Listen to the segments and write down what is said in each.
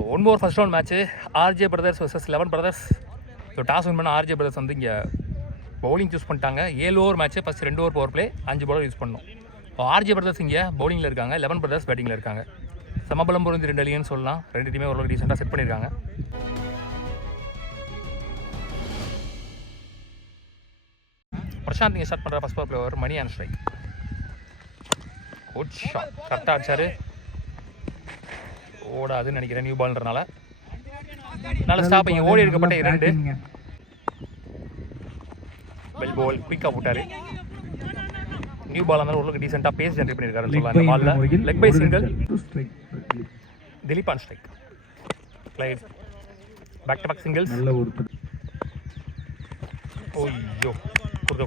One over first round match RJ brothers versus 11 brothers. So toss win பண்ண RJ brothers வந்து இங்கே bowling choose பண்ணிட்டாங்க. 7 over match first 2 over power play 5 பாலர் use பண்ணோம். இப்போ RJ brothers இங்கே பவுலிங்கில் இருக்காங்க, 11 brothers பேட்டிங்கில் இருக்காங்க. சமபலம் பொருந்தி 2 அணின்னு சொல்லலாம். 2 டீமே ஓரளவுக்கு டீசெண்டாக செட் பண்ணியிருக்காங்க. பிரசாந்த் இங்கே ஸ்டார்ட் பண்ணுற first power play over Mani and strike. Good shot, கரெக்டாக அடிச்சாரு. ஓடாதுன்னு நினைக்கிறேன் நியூ பால்ன்றனால. நல்ல ஸ்டாப். இங்கே ஓடி இருக்கப்பட்ட 2 பெல் பால் குயிக்காக போட்டார். நியூ பால் இருந்தாலும் ஓரளவுக்கு டீசெண்டாக பேஸ் ஜென்ரேட் பண்ணியிருக்காருன்னு சொல்லலாம். இந்த பாலில் leg bye single Dilip on strike. Played back to back singles. ஓய்யோ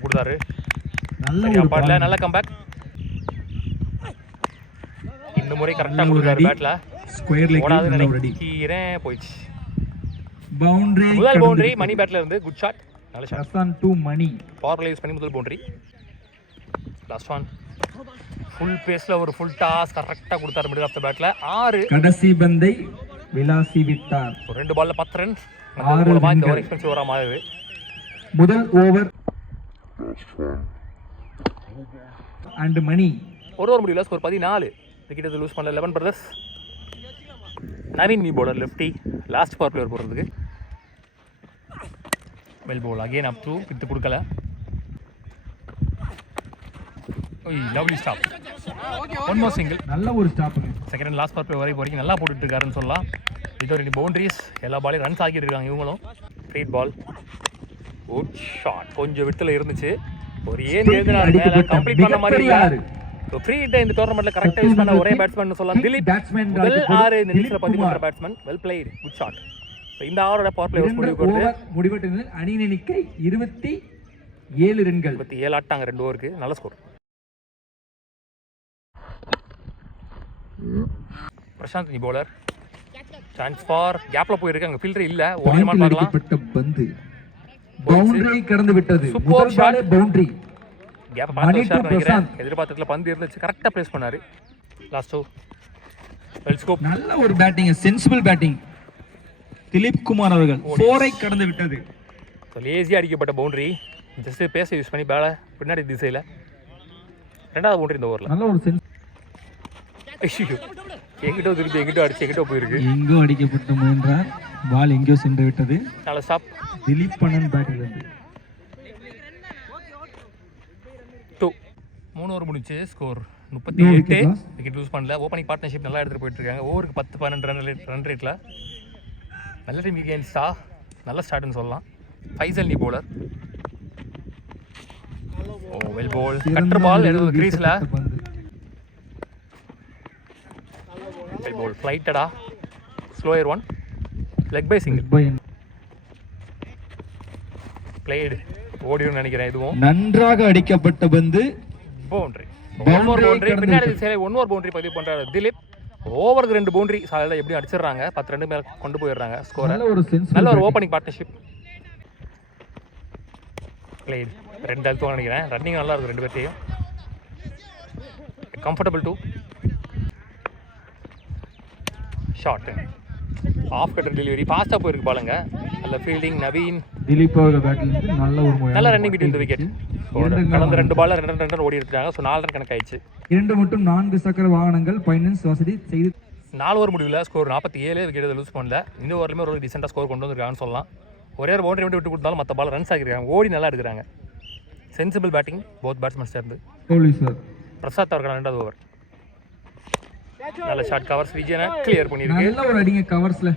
கொடுத்தாரு. பாடல நல்ல கம்பேக். இந்த முறை கரெக்டாக கொடுத்தாரு பேட்டில். ஓடாதுன்னு நினைக்கிறேன், போயிடுச்சு. முதல் பவுண்டரி மணி பேட்டில் இருந்து. குட் ஷாட், நல்ல shot. Mani power play use பண்ணி முதல் பவுண்டரி. லாஸ்ட் ஒன் ஃபுல் பேஸில் ஒரு ஃபுல் டாஸ் கரெக்டாக கொடுத்தாரு மிடில் ஆஃப் த பேட்டில். 6 கடைசி பந்தை விலாசி விட்டார். 2 பால்ல 10 ரன். மூலமாக இந்த ஓவர் எக்ஸ்பென்சிவ் ஓவராக மாறுது. முதல் ஓவர் அண்ட் மணி ஒரு ஓவர் முடியல. ஸ்கோர் 14. விக்கெட் லூஸ் பண்ணல 11 brothers. Naveen new bowler lefty last power player போடுறதுக்கு. Well bowl again up to வித்து கொடுக்கல. Lovely stop. One more single. நல்ல ஒரு stop. Second and last power play வரைக்கும் நல்லா போட்டுட்டு இருக்காருன்னு சொல்லலாம். இது 2 பவுண்டரிஸ். எல்லா பாலையும் ரன்ஸ் ஆகிட்டு இருக்காங்க இவங்களும். Straight ball. Good shot. கொஞ்சம் விடத்தில் இருந்துச்சு. ஒரு கம்ப்ளீட் பண்ண மாதிரி இல்லை. ஃப்ரீ ஹிட் இந்த டோர்னமெண்ட்ல கரெக்டா யூஸ் பண்ண ஒரே பேட்ஸ்மேன் சொல்லலாம். திலீப் முதல் 6 இந்த இன்னிங்ஸ்ல பதிவு batsman. Well played, good shot. இந்த ஓவரோட பவர் பிளே முடிவெட்டது அணி எண்ணிக்கை 27 ரன்கள். 27 ஆட்டாங்க 2 ஓவருக்கு. நல்ல ஸ்கோர். பிரசாந்த் நீ பவுலர். சான்ஸ் ஃபார் கேப்ல போயிருக்காங்க. ஃபீல்டர் இல்ல. ஓடிமா பார்க்கலாம். பந்து பவுண்டரி கடந்து விட்டது. முதல் பால் பவுண்டரி. கேப் பார்த்து நினைக்கிறேன். எதிர்பார்த்ததுல பந்து இருந்துச்சு, கரெக்டா பிளேஸ் பண்ணாரு. Last over well scope. நல்ல ஒரு batting, sensible batting. Dileep Kumar அவர்கள் 4 கடந்து விட்டது. லேசியா அடிக்கப்பட்ட பவுண்டரி. ஜஸ்ட் பேச யூஸ் பண்ணி பால பின்னாடி திசையில. ரெண்டாவது பவுண்டரி இந்த ஓவர்ல. நல்ல ஒரு சென்ஸ். எங்கிட்ட திருப்பி எங்கிட்ட அடிச்சு எங்கிட்ட போயிருக்கு. எங்கோ அடிக்கப்பட்ட முயன்றார். பால் எங்கோ சென்று விட்டது. நல்ல ஸ்டாப். திலீப் பண்ணன் பேட்டில் இருந்து 2. 3 ஓவர் முடிச்சு. ஸ்கோர் 38. விக்கெட் லூஸ் பண்ணல. ஓப்பனிங் பார்ட்னர்ஷிப் நல்லா எடுத்துட்டு போயிட்டு இருக்காங்க. ஓவருக்கு 10-12 ரன் ரேட்ல நல்ல டீம் எகெயின்ஸ்டா நல்ல ஸ்டார்ட்னு சொல்லலாம். ஃபைசல் நீ bowler. Oh well ball. Cutter ball எடுத்து கிரீஸ்ல. வெல் பால் ஃளைட்டடா. Slower one. Leg bye single. Played ஓடியும் நினைக்கிறேன். இதுவும் நன்றாக அடிக்கப்பட்ட பந்து. பவுண்டரி. பவுண்டரி பின்னாடி சரி 1 ஓவர் பவுண்டரி பதிவு பண்றாரு திலீப். ஓவருக்கு 2 பவுண்டரி சாலையில எப்படி அடிச்சிடுறாங்க. 10 ரன் மேல கொண்டு போயிடுறாங்க ஸ்கோரை. நல்ல ஒரு ஓப்பனிங் பார்ட்னர்ஷிப். பிளேட் 2 அழுத்தம் நினைக்கிறேன். ரன்னிங் நல்லா இருக்கும் 2 பேர்த்தையும். Comfortable 2. Short of cutter delivery. ஃபாஸ்ட்டாக போயிருக்கு பாலுங்க. நல்ல ஃபீல்டிங் நவீன். திலீப் பேட்டில் நல்ல ரன்னிங் பிட்வீன் தி விக்கெட். கடந்த 2 பால்ல 2 ரன் ஓடி எடுத்தாங்க. So 4 run கணக்காயிடுச்சு. 2 மற்றும் 4 சக்கர வாகனங்கள் ஃபைனான்ஸ் வசதி செய்து 4 ஓவர் முடிவில் ஸ்கோர் 47. விக்கெட் லூஸ் பண்ணல. இந்த ஓவர்லையுமே ஒரு டீசெண்டாக ஸ்கோர் கொண்டு வந்திருக்காங்கன்னு சொல்லலாம். ஒரே ஒரு பவுண்டரி மட்டும் விட்டு கொடுத்தாலும் மற்ற பால் ரன்ஸ் ஆகிருக்காங்க. ஓடி நல்லா எடுக்கிறாங்க. சென்சிபிள் பேட்டிங் போத் பேட்ஸ்மேன் சேர்ந்து. பிரசாத் அவர்கள் 2வது ஓவர். நல்ல ஷாட். கவர்ஸ் விஜயனை கிளியர் பண்ணிருக்கு. நல்ல ஒரு அடிங்க கவர்ஸ்ல.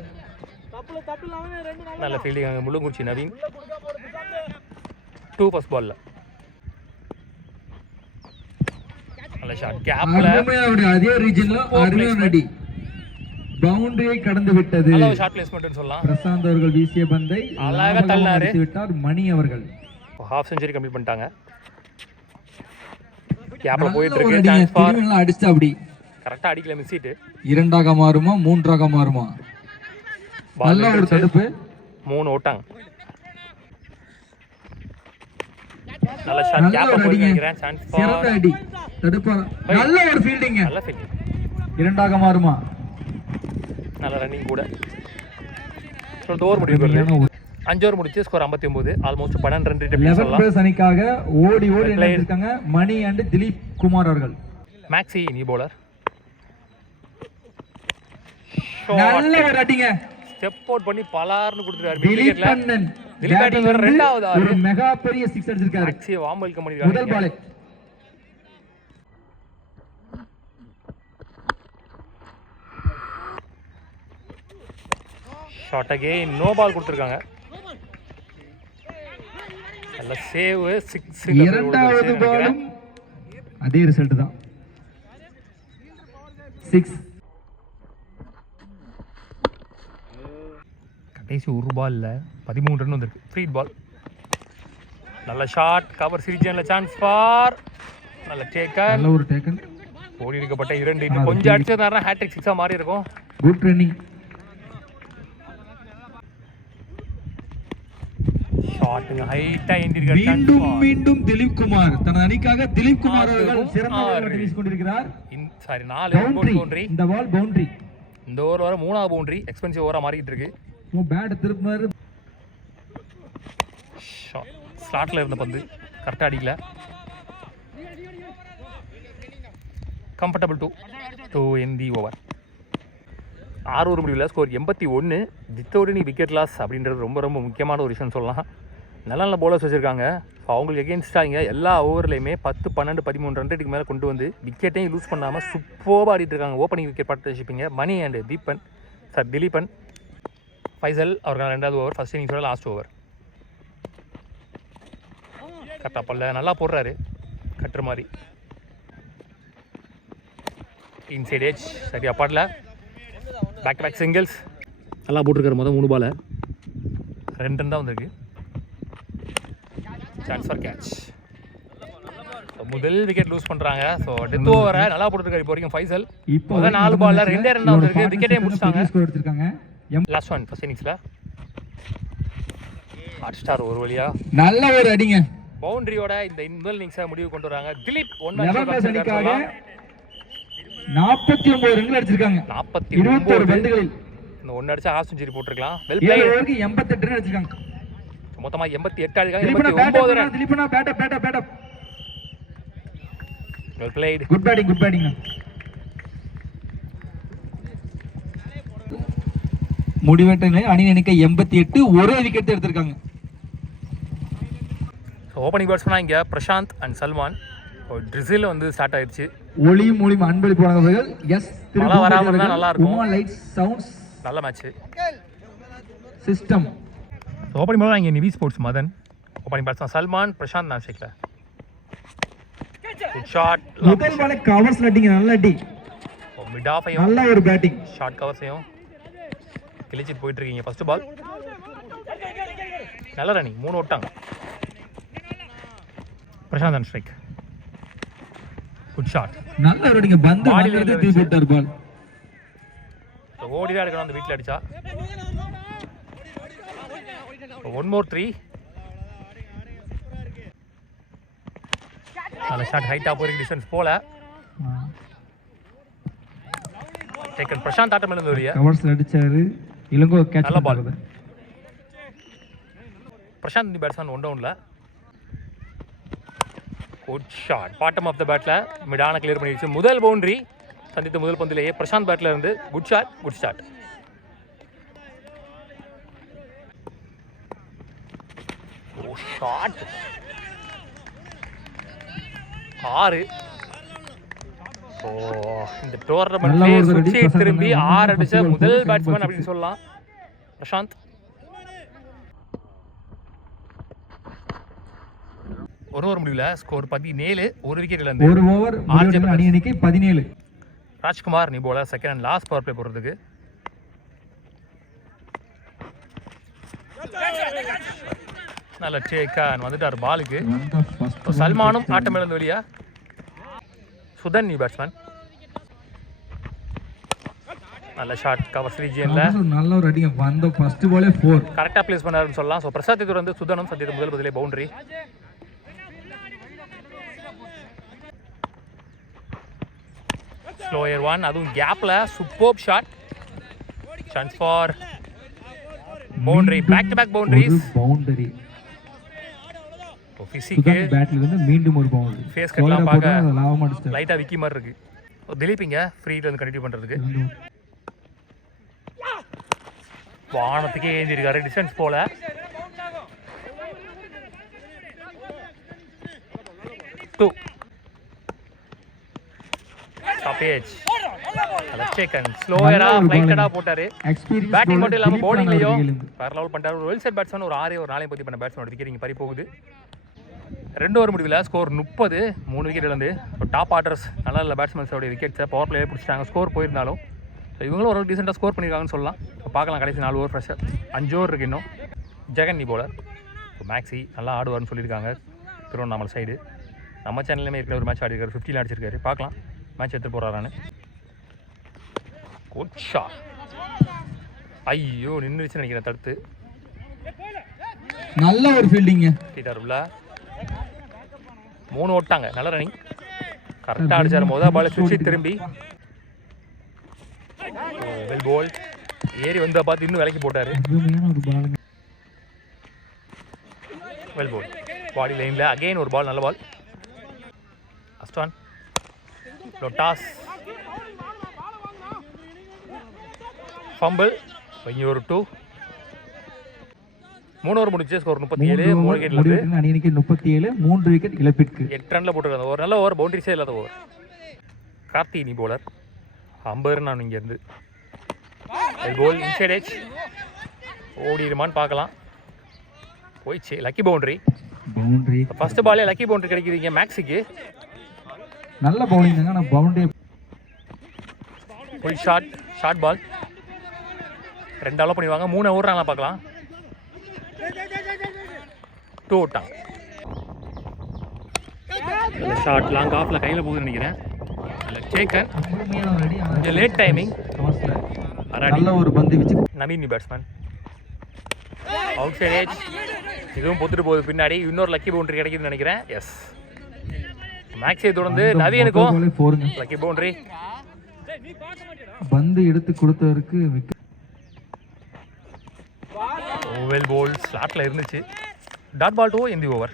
நல்ல ஃபீல்டிங் அங்கே முள்ளுங்குறிச்சி நவீன். 2 ஃபர்ஸ்ட் பால்ல நல்ல ஷாட். கேப்ல அதே ரீஜன்ல அருமையான அடி. பவுண்டரியை கடந்து விட்டது. நல்ல ஷாட் பிளேஸ்மென்ட்னு சொல்லலாம். பிரசாந்த் அவர்கள் வீசிய பந்தை அழகா தள்ளாரு விட்டார் மணி அவர்கள். ஹாஃப் செஞ்சுரி கம்ப்ளீட் பண்ணிட்டாங்க. கேப்ல போயிட்டு இருக்கு. சான்ஸ் ஃபார் அடிச்சா அப்படி கரெக்டா அடிக்கல. Miss hit. 2ஆக மாறுமா 3ஆக மாறுமா? நல்ல ஒரு தடுப்பு. 3 ஓட்டாங்க. நல்ல ஷாட். கேப்ல போய் நிக்கிறேன். சான்ஸ் ஃபார் அடி. தடுப்பா. நல்ல ஒரு ஃபீல்டிங். நல்ல ஃபீல்டிங். 2ஆக மாறுமா? நல்ல ரன்னிங் கூட. ஸோ இந்த ஓவர் முடிவு 5 ஓவர் முடிச்சு ஸ்கோர் 59, ஆல்மோஸ்ட் 12 ரன் ரேட் சொல்லலாம். அணிக்காக ஓடி இருக்காங்க மணி அண்ட் திலீப் குமார் அவர்கள். மேக்ஸி நியூ பவுலர், நல்ல பேட்டிங், ஸ்டெப் அவுட் பண்ணி பலார்னு கொடுத்துட்டாரு. திலீப் கண்ணன் திலீப் பேட்டிங் ரெண்டாவது ஒரு மெகா பெரிய 6 அடிச்சிருக்காரு. மேக்ஸி வார்ம் வெல்கம் பண்ணிருக்காரு. முதல் ball shot again, no ball கொடுத்துருக்காங்க. நல்ல சேவ், 6. இரண்டாவது பாலும் அதே ரிசல்ட் தான், 6. கடைசி ஒரு பால்ல 13 ரன் வந்திருக்கு. ஃப்ரீ பால், நல்ல ஷாட், கவர் ரீஜன்ல சான்ஸ் ஃபார், நல்ல டேக்கன், நல்ல ஒரு டேக்கன். ஓடி இருக்கப்பட்ட 2 இன்னும் கொஞ்சம் அடிச்சதுனா ஹேட்ரிக் 6 மாறி இருக்கும். Good running. மீண்டும் திலீப் குமார் தனது அணிக்காக திலீப் குமார் அவர்கள் சிறந்த விளையாட்டு வீசிக் கொண்டிருக்கிறார். Sorry 4 boundary. இந்த பால் பவுண்டரி. இந்த ஓவர் வர 3வது பவுண்டரி, எக்ஸ்பென்சிவ் ஓவரா மாறிட்டு இருக்கு. பேட் திருப்பினாரு, ஸ்லாட்ல இருந்த பந்து கரெக்டா அடிக்கல. Comfortable to end the over. 6 over முடிவில் score 81. Without any wicket loss அப்படின்றது ரொம்ப ரொம்ப முக்கியமான ஒரு விஷயம் சொல்லலாம். நல்ல நல்ல பவுலர்ஸ் வச்சுருக்காங்க. ஸோ அவங்களுக்கு எகெயின்ஸ்டாக இங்கே எல்லா ஓவர்லையுமே 10, 12, 13 ரன் ரேட்டுக்கு மேலே கொண்டு வந்து விக்கெட்டையும் யூஸ் பண்ணாமல் சூப்பராக ஆடிட்டு இருக்காங்க. ஓப்பனிங் விக்கெட் பார்ட்னர்ஷிப்பிங்க மணி அண்ட் திலீபன். ஃபைசல் அவர்கள் 2வது ஓவர், ஃபர்ஸ்ட் இன்னிங்ஸோட லாஸ்ட் ஓவர். கரெக்டாக பல்ல நல்லா போடுறாரு, கட்டுற மாதிரி. இன்சைட் ஏஜ் சரி அப்பாட்டில் பேக் டு பேக் சிங்கிள்ஸ் நல்லா போட்டிருக்காரு. மொதல் 3 பால் 2 ரன் தான் வந்திருக்கு. Chance for catch. முதல் விக்கெட் லூஸ் பண்ணுறாங்க. ஸோ டெத் ஓவரை நல்லா போட்டுருக்காரு இப்போ வரைக்கும் ஃபைசல். முதல் 4 பால்ல 2 ரன் தான் வந்திருக்கு. விக்கெட்டே முடிச்சிட்டாங்க. லாஸ்ட் ஒன் ஃபர்ஸ்ட் இன்னிங்ஸில் ஹாட் ஸ்டார் ஒரு வழியா நல்ல ஒரு அடிங்க, பவுண்டரியோட இந்த முதல் இன்னிங்ஸை முடிவு கொண்டு வராங்க. திலீப் 49 ரன்கள் அடிச்சிருக்காங்க. 49 பந்துகளில் இந்த 1 அடிச்சா ஹாஃப் செஞ்சுரி போட்டுருக்கலாம். Well play. 88 ரன் அடிச்சிருக்காங்க. மொத்தமா 88 அடிக்காங்க. 89 ரன். திலீபனா bat. Well played. Good batting. முடிவெட்ட அணி எண்ணிக்கை 88, ஒரே விக்கெட் எடுத்திருக்காங்க. ஓப்பனிங் பேட்ஸ்மேனா இங்க பிரசாந்த் அண்ட் சல்மான். ட்ரிசில் வந்து ஸ்டார்ட் ஆயிடுச்சு. ஒளியும் அன்பளிப்பு வழங்குவர்கள். எஸ் மழை வராம இருந்தா நல்லா இருக்கும். உமா லைட்ஸ் சவுண்ட்ஸ் நல்ல மேட்ச் சிஸ்டம். ஓப்பனிங் பேட்ஸ்மேன் இங்க Nivi sports Madan. Opening batsman Salman, Prashanth நாஷிக்ல. Good shot. முதல் பால் கவர்ஸ் லட்டிங், நல்ல அடி. மிட் ஆஃபையும் நல்ல ஒரு பேட்டிங். ஷார்ட் கவர்ஸையும் கிழிச்சிட்டு போயிட்டு இருக்கீங்க. ஃபர்ஸ்ட் பால் நல்ல ரன்னிங், 3 ஓட்டாங்க. Prashanth and strike. Good shot. நல்ல ரன்னிங், பந்து வந்தது தீ போட்டார் பால். ஓடிடா எடுக்கணும் அந்த வீட்ல அடிச்சா. 1 more 3. நல்ல ஷாட், ஹைட்டா போயிருக்கு, டிஸ்டன்ஸ் போல. டேக்கன் பிரசாந்த் ஆட்டம் இழந்து வரியா. கவர்ஸ்ல அடிச்சாரு, இளங்கோ கேட்ச். நல்ல பால். பிரசாந்த் தி பேட்ஸ்மேன் 1 டவுன்ல. Good shot. Bottom of the பேட்ல மிடான கிளியர் பண்ணிடுச்சு. முதல் பவுண்டரி சந்தித்த முதல் பந்திலேயே பிரசாந்த் பேட்ல இருந்து குட் ஷாட். ஷாட் 6. ஓ இந்த டோர்னமெண்ட்லயே சுற்றி திரும்பி 6 அடிச்ச முதல் பேட்ஸ்மேன் அப்படின்னு சொல்லலாம் பிரசாந்த். ஒரு ஓவர் முடிவுல ஸ்கோர் 17, ஒரு விக்கெட் இழந்து. ஒரு ஓவர் முடிவுல அணி எண்ணிக்கை 17. ராஜ்குமார் நீ போல second and last power play போடுறதுக்கு. நல்ல டேக்கன் வந்துட்டார் பாலுக்கு. சல்மானும் ஆட்டம் இழந்து வெளியா. Sudhan new batsman. நல்ல ஷாட், கவர் ரீஜியன்ல நல்ல ஒரு அடிங்க. வந்த ஃபர்ஸ்ட் பாலே 4 கரெக்ட்டா பிளேஸ் பண்ணாருன்னு சொல்லலாம். சோ பிரசாத் தொடர்ந்து சுதனும் சந்தித்த முதல் பதிலே பவுண்டரி. ஸ்லோயர் 1, அதுவும் கேப்ல super shot. Chance for boundary, back to back boundaries. Boundary பிசிக்கு பேட்ல இருந்து மீண்டும் ஒரு பவுண்டரி. ஃபேஸ் கட்லாம் பார்க்க லாபமா அடிச்சார். லைட்டா விக்கி மாதிரி இருக்கு. திலீப் இங்க ஃப்ரீல வந்து கண்டினியூ பண்றதுக்கு வானத்துக்கே ஏந்தி இருக்காரு. டிஸ்டன்ஸ் போல. Two stoppage. லட்சேகன் ஸ்லோயரா ஃளைட்டடா போட்டாரு. பேட்டிங் மட்டும் இல்லாம பவுலிங்லயும் வேற லெவல் பண்ணிட்டாரு. ஒரு வெல் செட் பேட்ஸ்மேன், ஒரு 6 ஒரு 4 பத்தி பண்ண பேட்ஸ்மேன் விக்கெட் இங்க பறி போகுது. 2 ஓவர் முடிவில் ஸ்கோர் 30, 3 விக்கெட் இழந்து. டாப் ஆர்டர்ஸ் நல்ல நல்ல பேட்ஸ்மேன்ஸோட விக்கெட்ஸை பவர் பிளேயே பிடிச்சிட்டாங்க. ஸ்கோர் போயிருந்தாலும் இவங்களும் ஒரு டீசெண்டாக ஸ்கோர் பண்ணியிருக்காங்கன்னு சொல்லலாம். இப்போ பார்க்கலாம் கடைசி 4 ஓவர் ஃப்ரெஷ்ஷாக 5 ஓவர் இருக்குது இன்னும். ஜெகன் போலர். இப்போ மேக்ஸி நல்லா ஆடுவார்னு சொல்லியிருக்காங்க திருவண்ணாமலை சைடு. நம்ம சேனல்லையுமே இருக்கிற ஒரு மேட்ச் ஆடிருக்காரு, 50 அடிச்சிருக்காரு. பார்க்கலாம் மேட்ச் எடுத்து போகிறாரான்னு. Good shot. ஐயோ நின்றுச்சுன்னு நினைக்கிறேன் தடுத்து. நல்ல ஒரு ஃபீல்டிங்க. தீட்டாருல 3 ஓட்டாங்க. நல்ல ரன்னிங். கரெக்டாக அடிச்சார். மொதல் பால் சுவிட்ச் திரும்பி வெல் போல் ஏறி வந்தா பார்த்து இன்னும் விலைக்கு போட்டாரு. வெல் போல் பாடி லைன்ல அகைன் ஒரு பால். நல்ல பால். அஸ்டான் லொட்டாஸ் ஃபம்பிள். இங்கே ஒரு 2. 3 ஓவர் முடிச்சு ஸ்கோர் 37. 3 விக்கெட்ல இருந்து அணிக்கு 37, 3 விக்கெட் இழப்பிற்கு. 8 ரன்ல போட்டுருக்காங்க. ஒரு நல்ல ஓவர், பவுண்டரிஸே இல்லாத ஓவர். கார்த்தினி போலர் 50 நான் இங்க இருந்து கோல் இன்சைட் எட்ஜ் ஓடிடுமான்னு பார்க்கலாம். போயிடுச்சு. Lucky boundary. ஃபர்ஸ்ட் பாலே லக்கி பவுண்டரி கிடைக்குதுங்க மேக்ஸிக்கு. நல்ல பவுலிங் தாங்க. நான் boundary full short ball. 2 all பண்ணிடுவாங்க. 3 ஓடுறாங்களா பார்க்கலாம். 2 ஓட்டாங்க. ஷார்ட் லாங் ஆஃப்ல கையில் போகுதுன்னு நினைக்கிறேன். சேக்கன் கொஞ்சம் லேட் டைமிங். நல்ல ஒரு பந்து வச்சு Naveen batsman outside edge. இதுவும் பொத்துட்டு போகுது பின்னாடி. இன்னொரு லக்கி பவுண்டரி கிடைக்குதுன்னு நினைக்கிறேன். எஸ் மேக்ஸை தொடர்ந்து நவீனுக்கும் லக்கி பவுண்டரி. பந்து எடுத்து கொடுத்தவருக்கு வெல் போல் ஸ்லாட்ல இருந்துச்சு. டாட் பால் 2 இந்த ஓவர்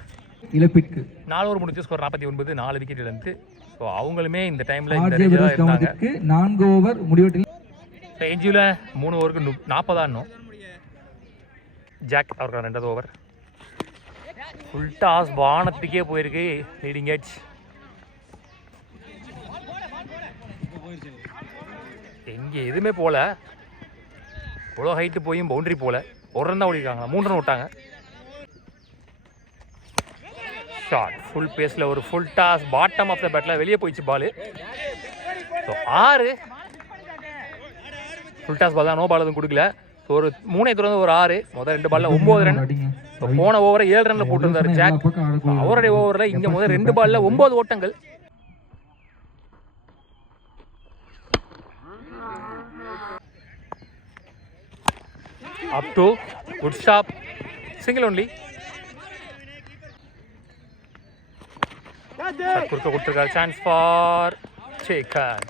இழப்பிற்கு. 4 ஓவர் முடிச்சு ஸ்கோர் 49, 4 விக்கெட் இழந்து. ஸோ அவங்களுமே இந்த டைமில் இந்த ரேஞ்சில் இருந்தாங்க. 4 ஓவர் முடிவெட்டில் எஞ்சியில் 3 ஓவருக்கு 40 இன்னும். ஜாக் அவருக்கு 2வது ஓவர். ஃபுல் டாஸ் வானத்துக்கே போயிருக்கு. Leading edge. எங்கே எதுவுமே போல. இவ்வளோ ஹைட்டு போயும் பவுண்டரி போல. ஒரு ரன் தான் ஓடிருக்காங்க. 3 ரன் விட்டாங்க. ஷார்ட் ஃபுல் பேஸில் ஒரு full toss bottom of the பேட்டில் வெளியே போயிடுச்சு ball. So 6 full toss ball தான். நோ பால் எதுவும் கொடுக்கல. ஸோ ஒரு 3 தொடர்ந்து ஒரு 6. முதல் 2 பாலில் 9 ரன். ஸோ போன ஓவரை 7 ரனில் போட்டிருந்தாரு ஜாக். அவருடைய ஓவரில் இங்கே முதல் 2 பாலில் 9 ஓட்டங்கள். Up to good stop. Single only. குறுக்க கொடுத்துருக்காரு. Chance for சேக்கன்.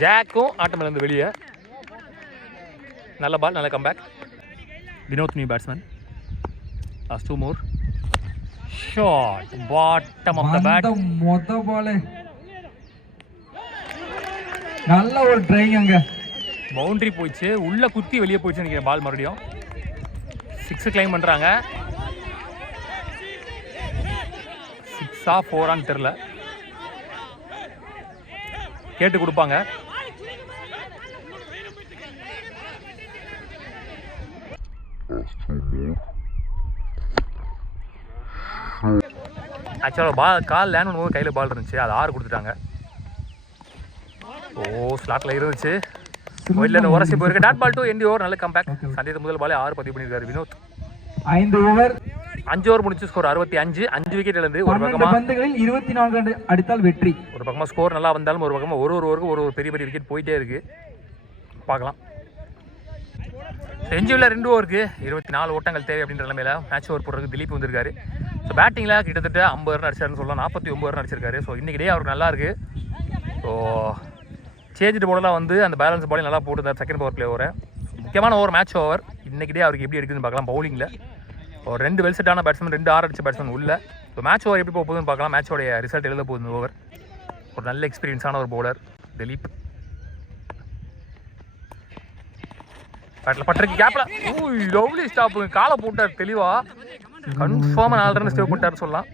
ஜாக்கும் ஆட்டம் இழந்து வெளியே. நல்ல பால், நல்ல comeback. Vinod new batsman. Last 2 more. Shot bottom of the bat. மொத பால் நல்ல ஒரு ட்ரைங். அங்க பவுண்டரி போயிடுச்சு. உள்ள குத்தி வெளியே போயிடுச்சு நினைக்கிறேன். பால் மறுபடியும் 6 கிளைம் பண்றாங்க. 6 4 தெரியல. கேட்டு கொடுப்பாங்க. ஆக்சுவலாக பால் கால் லேண்ட் பண்ணும்போது கையில் பால் இருந்துச்சு. அது 6 கொடுத்துட்டாங்க. ஓ ஸ்லாட்டில் இருந்துச்சு. இல்லை உரசி போயிருக்கு. Dot ball 2 end over. நல்ல கம்பேக். சந்தேகத்து முதல் பாலே 6 பதிவு பண்ணியிருக்காரு வினோத். 5 ஓவர் 5 ஓவர் முடிச்சு ஸ்கோர் 65. 5 விக்கெட் இழந்து. ஒரு பக்கமாக பந்துகளில் 24 ரன் அடித்தால் வெற்றி. ஒரு பக்கமாக ஸ்கோர் நல்லா வந்தாலும் ஒரு பக்கமாக ஒரு ஓவருக்கு ஒரு பெரிய பெரிய விக்கெட் போயிட்டே இருக்கு. பார்க்கலாம். எஞ்சியில் 2 ஓவருக்கு 24 ஓட்டங்கள் தேவை அப்படின்ற நிலைமையில மேட்ச் ஓவர் போடுறதுக்கு திலீப் வந்திருக்காரு. ஸோ பேட்டிங்கில் கிட்டத்தட்ட 50 ரன் அடிச்சாருன்னு சொல்லலாம். 49 ரன் அடிச்சிருக்காரு. ஸோ இன்றைக்கி டே அவருக்கு நல்லா இருக்குது. ஸோ சேஞ்சிட்டு போடலாம் வந்து அந்த பேலன்ஸ் பாடி நல்லா போட்டுருந்தார் செகண்ட் பவர் பிளே ஓவரை. முக்கியமான ஓவர் மேட்ச் ஓவர். இன்னைக்கிட்டே அவருக்கு எப்படி இருக்குதுன்னு பார்க்கலாம். பவுலிங்கில் ஒரு 2 வெல் செட்டான பேட்ஸ்மேன், 2 6 அடிச்ச பேட்ஸ்மேன் உள்ள. இப்போ மேட்ச் ஓவர் எப்படி போகுதுன்னு பார்க்கலாம். மேட்சோடைய ரிசல்ட் எழுத போகுது ஓவர். ஒரு நல்ல எக்ஸ்பீரியன்ஸான ஒரு பவுலர் திலீப். பேட்டில் பட்டிருக்கு கேப்ல. லவ்லி ஸ்டாப்புங்க. காலை போட்டார் தெளிவா. கன்ஃபார்மாக 4 ரன் சேவ் பண்ணிட்டார் சொல்லலாம்.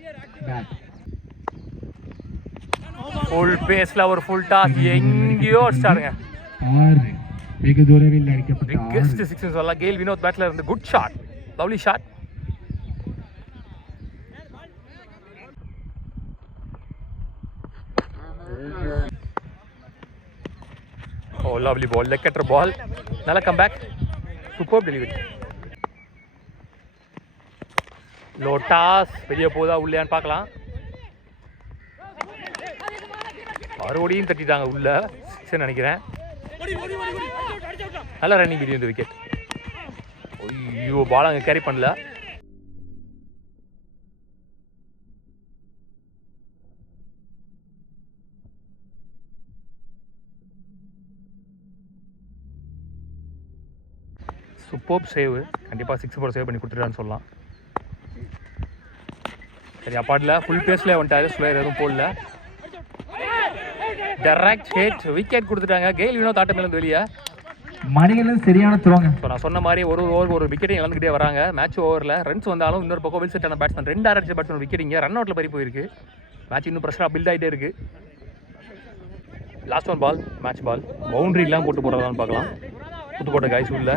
ஃபுல் பேஸ்ல ஒரு ஃபுல் டாஸ் எங்கேயோ அடிச்சாருங்க. பிக்கெஸ்ட் சிக்ஸ் சொல்லலாம். கேல் வினோத் பேட்ல இருந்து good shot, lovely shot. Oh, lovely ball, leg cutter ball. Nalla come back. Superb delivery. Lotus வெளிய போதா உள்ளேன்னு பார்க்கலாம். மறுபடியும் தட்டிட்டாங்க உள்ள. சிக்ஸ் நினைக்கிறேன். நல்ல ரன்னிங் வீடியோ இந்த விக்கெட். ஐயோ பால் அங்கே கேரி பண்ணல. Super save. கண்டிப்பாக 6 4 சேவ் பண்ணி கொடுத்துட்டான்னு சொல்லலாம். சரி அப்பாட்டில் ஃபுல் பேஸில் வந்துட்டாரு. ஸ்லோயர் எதுவும் போடல. டைரக்ட் ஹிட், விக்கெட் கொடுத்துட்டாங்க. கெயில் வினோத் ஆட்டமிலேருந்து வெளியே. மணிகளும் சரியான த்ரோங்க. ஸோ நான் சொன்ன மாதிரி ஒரு ஓவர் ஒரு விக்கெட்டையும் இழந்துக்கிட்டே வராங்க. மேட்ச் ஓவரில் ரன்ஸ் வந்தாலும் இன்னொரு பக்கம் வெல் செட்டான பேட்ஸ்மேன் 2 6 அடிச்ச பேட்ஸ்மேன் விக்கெட் இங்கே ரன் அவுட்டில் பறி போயிருக்கு. மேட்ச் இன்னும் ப்ரெஷராக பில்ட் ஆகிட்டே இருக்குது. Last one ball, match ball. பவுண்ட்ரிலாம் போட்டு போடுறதான்னு பார்க்கலாம். புதுக்கோட்டை காய்ஸ் உள்ள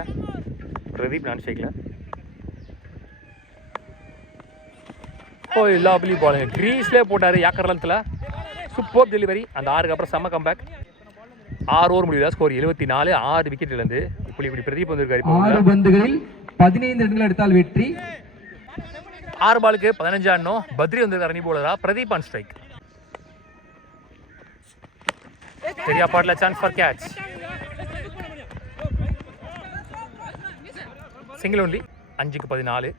பிரதீப் நான் ஷேக்கில். ஓ லவ்லி பாலுங்க. க்ரீஸ்லேயே போட்டார் யாக்கர்லத்தில். Super delivery. அந்த 6க்கு அப்புறம் செம்ம கம்பேக். 6 ஓவர் முடியல. ஸ்கோர் 74. 6 விக்கெட் இழந்து இப்படி பிரதீப் வந்திருக்காரு. 6 பந்துகளில் 15 ரன்கள் எடுத்தால் வெற்றி. 6 பாலுக்கு 15 ஆடணும். பத்ரி வந்திருக்காரு ரன்னி போலரா. Pradeep on strike. சரியா பாடல. Chance for catch. Single only. 5க்கு 14.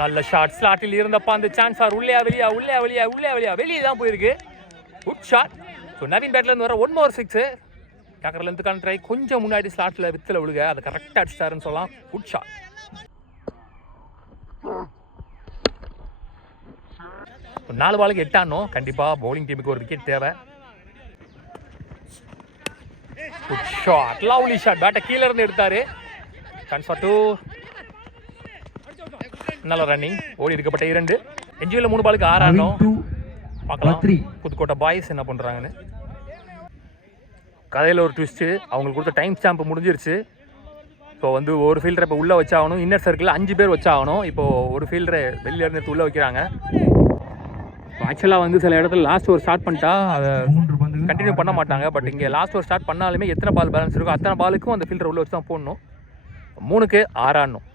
நல்ல ஷாட். ஸ்லாட்டில் இருந்தப்ப அந்த சான்ஸ் ஆர் உள்ளே வெளியே தான் போயிருக்கு. Good shot. ஸோ நவீன் பேட்ல இருந்து வர 1 more 6. யாக்கர்ல இருந்து ட்ரை கொஞ்சம் முன்னாடி ஸ்லாட்டில் வித்தில் விழுக அதை கரெக்டாக அடிச்சிட்டாருன்னு சொல்லலாம். Good shot. ஒரு 4 பாலுக்கு 8 ஆடணும். கண்டிப்பாக பவுலிங் டீமுக்கு ஒரு விக்கெட் தேவை. Good shot, lovely shot. பேட்டை கீழே இருந்து எடுத்தாரு. Chance for 2. நல்ல ரன்னிங். ஓடி இருக்கப்பட்ட 2. என்ஜியில் 3 பாலுக்கு 6 ஆடணும். பார்க்கலாம் புதுக்கோட்டை பாய்ஸ் என்ன பண்ணுறாங்கன்னு. கதையில் ஒரு ட்விஸ்ட்டு. அவங்களுக்கு கொடுத்த டைம் ஸ்டாம்ப் முடிஞ்சிருச்சு. ஸோ வந்து ஒரு ஃபீல்டரை இப்போ உள்ளே வச்சாகணும். இன்னர் சர்க்கிளில் 5 பேர் வச்சாகணும். இப்போது ஒரு ஃபீல்டரை வெளியில் இருந்து உள்ளே வைக்கிறாங்க. ஆக்சுவலாக வந்து சில இடத்துல லாஸ்ட் ஒரு ஸ்டார்ட் பண்ணிட்டா அதை கண்டினியூ பண்ண மாட்டாங்க. பட் இங்கே லாஸ்ட் ஒரு ஸ்டார்ட் பண்ணாலுமே எத்தனை பால் பேலன்ஸ் இருக்கோ அத்தனை பாலுக்கும் அந்த ஃபீல்டர் உள்ளே வச்சு தான் போடணும். 3க்கு 6 ஆடணும்.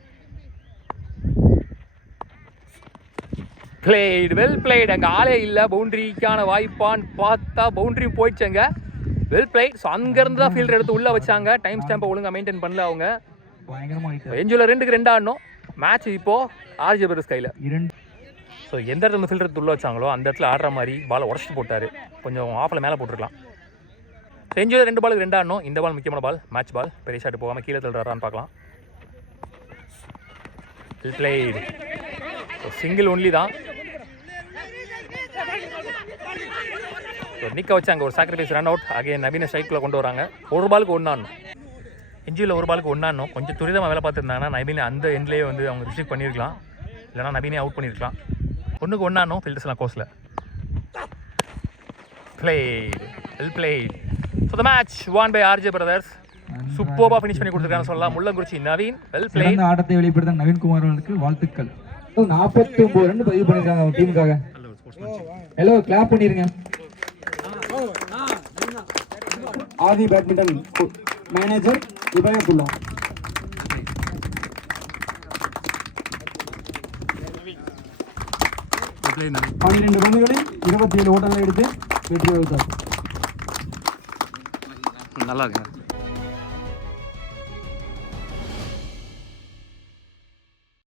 Played, well played. அங்கே ஆளே இல்லை. பவுண்ட்ரிக்கான வாய்ப்பான்னு பார்த்தா பவுண்ட்ரியும் போயிடுச்சுங்க. Well played. ஸோ அங்கேருந்து தான் ஃபீல்டர் எடுத்து உள்ளே வச்சாங்க. டைம் ஸ்டாம்பை ஒழுங்காக மெயின்டைன் பண்ணல அவங்க. என்ஜியில் 2க்கு 2 ஆடணும். மேட்ச் இப்போது ஆர்ஜே பிரதர்ஸ் கையில். ஸோ எந்த இடத்துல ஃபீல்டர் உள்ளே வச்சாங்களோ அந்த இடத்துல ஆடுற மாதிரி பாலை உடச்சிட்டு போட்டார். கொஞ்சம் ஆஃபில் மேலே போட்டுருக்கலாம். ஸோ என்ஜியில் 2 பாலுக்கு 2 ஆடணும். இந்த பால் முக்கியமான பால், மேட்ச் பால். பெரிய ஷாட் போகாமல் கீழே தள்ளுறாரான்னு பார்க்கலாம். Well plate. சிங்கிள் ஒன்லி தான். நிற்க வச்சு அங்கே ஒரு சாக்ரிஃபைஸ் ரன் அவுட். அகைன் நவீன ஸ்ட்ரைக்கில் கொண்டு வராங்க. 1 பாலுக்கு 1 ஆடணும். என்ஜியில் 1 பாலுக்கு 1 ஆடணும். கொஞ்சம் துரிதமாக வேலை பார்த்துருந்தாங்கன்னா நவீன அந்த எண்ட்லேயே வந்து அவங்க ரிஸ்ட்ரிக்ட் பண்ணியிருக்கலாம். இல்லைனா நவீனே அவுட் பண்ணியிருக்கலாம். 1க்கு 1 ஆடணும். ஃபீல்டர்ஸ்லாம் கோர்ஸில். Played, well played. So the match won by RJ brothers. சூப்பராக ஃபினிஷ் பண்ணி கொடுத்துருக்காங்க சொல்லலாம். Mullankurichi Naveen well played. ஆட்டத்தை வெளிப்படுத்த நவீன்குமார் அவர்களுக்கு வாழ்த்துக்கள். 49 ரன் பதிவு பண்ணிருக்காங்க அவங்க டீமுக்காக. ஹலோ கிளாப் பண்ணிருங்க. ஆதி பேட்மிண்டன் மேனேஜர் இபயத்துல்லா. பன்னிரண்டு பந்துகளில் 27 ஓட்டங்களை எடுத்து வெற்றி வகித்தார். நல்லா இருக்கு.